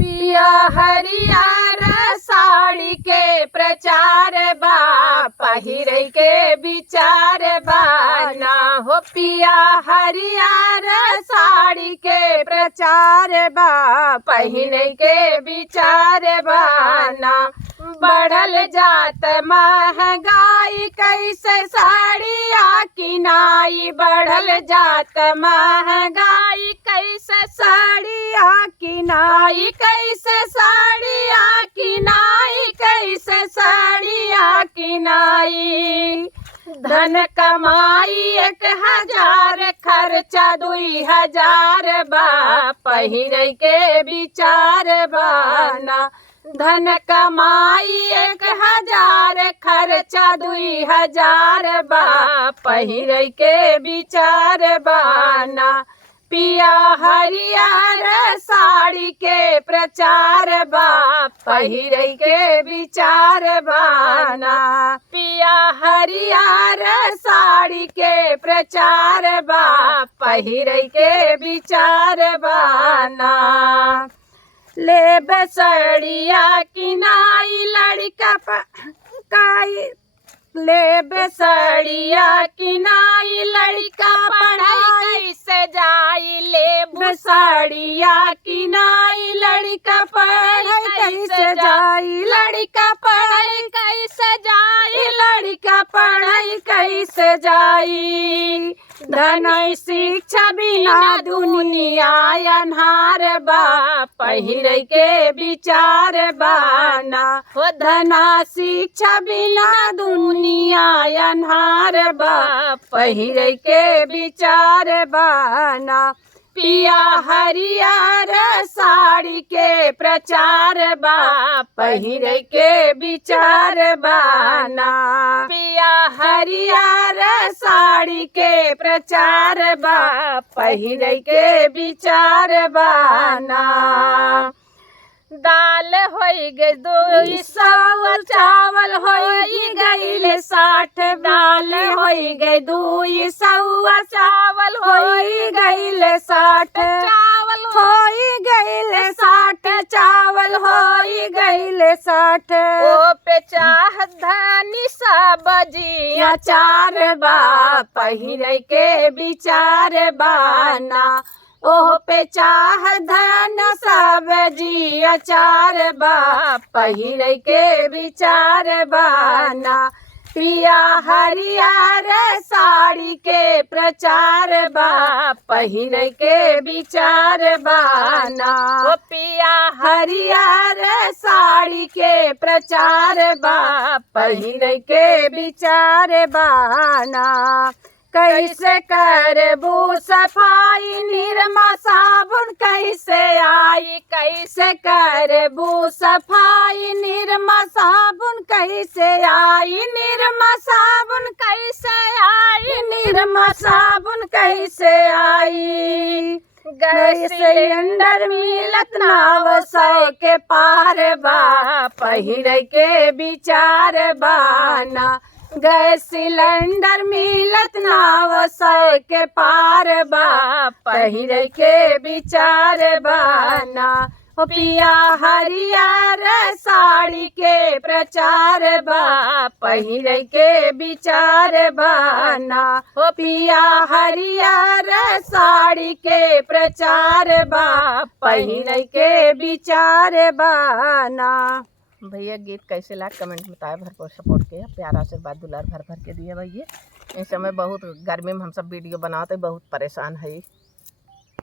पिया हरियर साड़ी के प्रचार बा, पहिरे के विचार बा ना हो। पिया हरियर साड़ी के प्रचार बा, पहिरे के विचार बा ना। बढ़ल जात महंगाई कैसे साड़िया किनाई, बढ़ल जात महंगाई कैसे साड़िया किनाई, कैसे साड़िया किनाई, कैसे साड़िया किनाई। धन कमाई 1000 खर्चा 2000 बा, पहिरे के विचार बा ना। धन कमाई 1000 खर्चा 2000 बा, पहिरे के विचार बा ना। पिया हरियर साड़ी के प्रचार बा, पहिरे के विचार बा ना। पिया हरियर साड़ी के प्रचार बा, पहिरे के विचार बा ना। ले बसड़िया किनाई लड़का काई, ले बसड़िया किनाई लड़का पढ़ाई कैसे जाई, ले बसड़िया किनाई लड़का पढ़ाई कैसे जाई, लड़का पढ़ाई कैसे जाई, लड़का पढ़ाई कैसे जाई। धन शिक्षा बिना दुनिया अन्हार बा, पहिरे के विचार बा ना हो। धना शिक्षा बिना दुनिया अन्हार बा, पहिरे के विचार बा ना। पिया हरियर साड़ी के प्रचार बा, पहिरे के विचार बा ना। पिया हरियर साड़ी के प्रचार बा, पहिरे के विचार बा ना। दाल होई गई 200, चावल होई गईल 60, दाल होई गई 200, चावल होई गईल 60, चावल होई गईल 60, चावल होई गईल 60। ओ पे चाह धनी सब्जी अचार बा, पहिरे के विचार बा ना। ओह पे चाह धन सब्जी अचार बा, पहिरे के विचार बा ना। पिया हरियर साड़ी के प्रचार बा, पहिरे के विचार बा ना। ओ पिया हरियर साड़ी के प्रचार बा, पहिरे के विचार बा ना। कैसे करबू सफाई निरमा साबुन कैसे आई, कैसे करबू सफाई निरमा साबुन कैसे आई, निरमा साबुन कैसे आई, निरमा साबुन कैसे आई। गैस सिलेंडर मिलत नाव 100 के पार बा, पहिरे के विचार बा ना। गैस सिलेंडर मिलत नाव 100 के पार बा, पहिरे के विचार बा ना। हो पिया हरियर साड़ी के प्रचार बा, पहिरे के विचार बा ना। हो पिया हरियर साड़ी के प्रचार बा, पहिरे के विचार बा ना। भैया गीत कैसे लगा कमेंट में बताया, भरपूर सपोर्ट किया, प्यार आशीर्वाद दुलार भर भर के दिया भैया। इस समय बहुत गर्मी में हम सब वीडियो बनाते बहुत परेशान है।